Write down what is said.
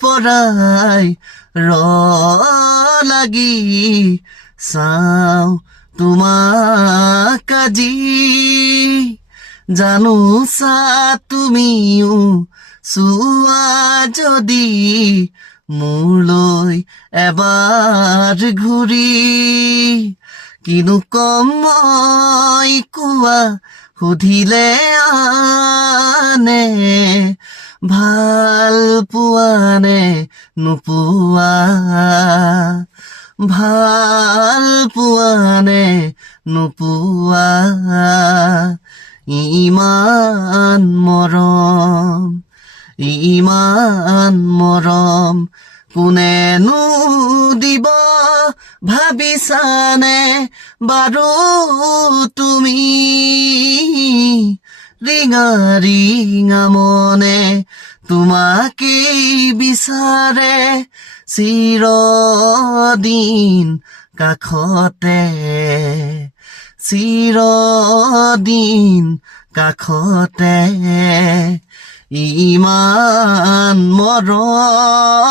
পৰাই লাগি চাওঁ তোমাক আজি জানোচা তুমিও চোৱা যদি মোলৈ এবাৰ ঘূৰি কিনো কম মই কোৱা সুধিলে আনে ভাল পোৱানে নোপোৱা ভাল পোৱানে নোপোৱা ইমান মৰম কোনেনো দিব ভাবিছানে বাৰু তুমি ৰিঙা ৰিঙা মনে তোমাকেই বিচাৰে চিৰদিন কাষতে চিৰদিন কাষতে ইমান মৰম